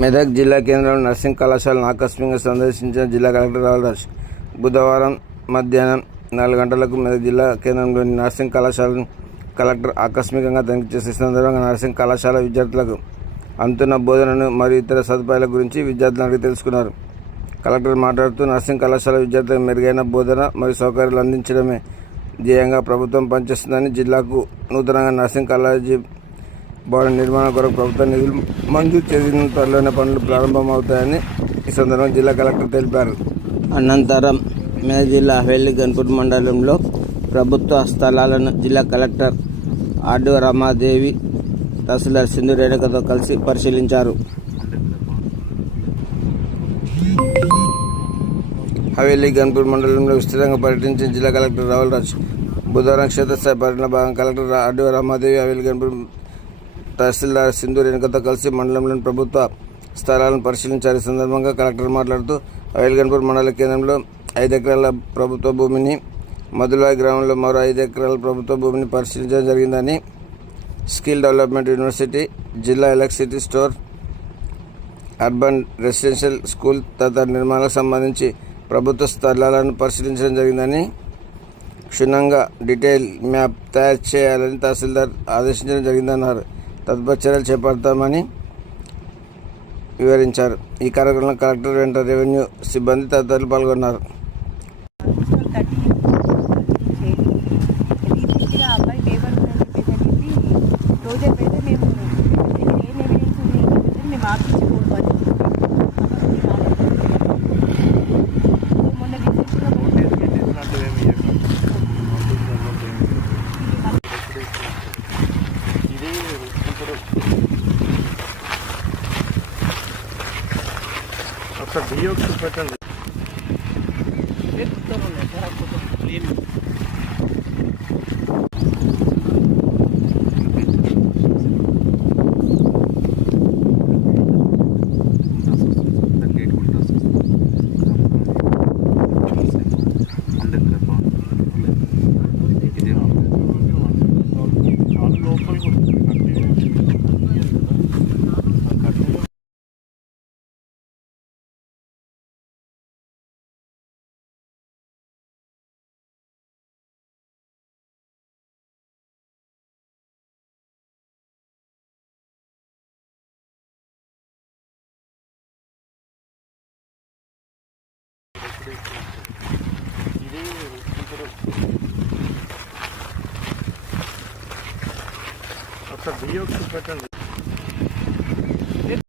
మెదక్ జిల్లా కేంద్రంలో నర్సింగ్ కళాశాలను ఆకస్మికంగా సందర్శించిన జిల్లా కలెక్టర్ రావురాజ్ బుధవారం మధ్యాహ్నం నాలుగు గంటలకు మెదక్ జిల్లా కేంద్రంలోని నర్సింగ్ కళాశాలను కలెక్టర్ ఆకస్మికంగా తనిఖీ చేసే సందర్భంగా నర్సింగ్ కళాశాల విద్యార్థులకు అందుతున్న బోధనను మరియు ఇతర సదుపాయాల గురించి విద్యార్థులను అడిగి తెలుసుకున్నారు. కలెక్టర్ మాట్లాడుతూ నర్సింగ్ కళాశాల విద్యార్థులకు మెరుగైన బోధన మరియు సౌకర్యాలు అందించడమే ధ్యేయంగా ప్రభుత్వం పనిచేస్తుందని జిల్లాకు నూతనంగా నర్సింగ్ కాలేజీ భవన నిర్మాణం కొరకు ప్రభుత్వ నిధులు మంజూరు చేసిన త్వరలోనే పనులు ప్రారంభమవుతాయని ఈ సందర్భంగా జిల్లా కలెక్టర్ తెలిపారు. అనంతరం మెదక్ జిల్లా హవేలి గన్పూర్ మండలంలో ప్రభుత్వ స్థలాలను జిల్లా కలెక్టర్ ఆర్డో రమాదేవి తహసీల్దార్ సింధు రేణుకతో కలిసి పరిశీలించారు. హవేలీ గన్పూర్ మండలంలో విస్తృతంగా పర్యటించిన జిల్లా కలెక్టర్ రావుల్ రాజ్ బుధవారం క్షేత్రస్థాయి పర్యటన భాగం కలెక్టర్ ఆర్డీఓ రామాదేవి హవేలీ గన్పూర్ తహసీల్దార్ సింధు రేణుకతో కలిసి మండలంలోని ప్రభుత్వ స్థలాలను పరిశీలించారు. ఈ సందర్భంగా కలెక్టర్ మాట్లాడుతూ హవేలీ మండల కేంద్రంలో ఐదు ఎకరాల ప్రభుత్వ భూమిని మధులాయి గ్రామంలో మరో ఐదు ఎకరాల ప్రభుత్వ భూమిని పరిశీలించడం జరిగిందని స్కిల్ డెవలప్మెంట్ యూనివర్సిటీ జిల్లా electricity store urban residential school తదితర నిర్మాణాలకు సంబంధించి ప్రభుత్వ స్థలాలను పరిశీలించడం జరిగిందని క్షుణ్ణంగా డీటెయిల్ మ్యాప్ తయారు చేయాలని తహసీల్దార్ ఆదేశించడం జరిగిందన్నారు. తదుపరి చర్యలు చేపడతామని వివరించారు. ఈ కార్యక్రమంలో కలెక్టర్ వెంట రెవెన్యూ సిబ్బంది తదితరులు పాల్గొన్నారు. Yoksa bir yok sıfırdan. Hep tutamam ya. Taraf tutamam. Yemin. Thank you. ఇది ఇప్పుడు ఒకసారి పెట్టండి.